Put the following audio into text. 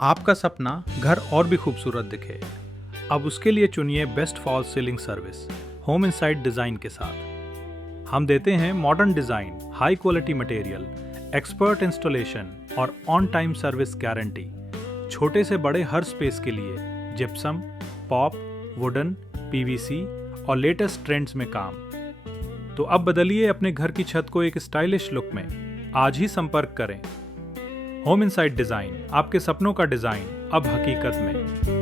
आपका सपना घर और भी खूबसूरत दिखे। अब उसके लिए चुनिए best fall ceiling service home inside design के साथ। हम देते हैं modern design, high quality material, expert installation और ऑन टाइम सर्विस गारंटी। छोटे से बड़े हर स्पेस के लिए जिप्सम, पॉप, वुडन, पीवीसी और लेटेस्ट ट्रेंड्स में काम। तो अब बदलिए अपने घर की छत को एक स्टाइलिश लुक में। आज ही संपर्क करें। होम इनसाइड डिजाइन, आपके सपनों का डिजाइन अब हकीकत में।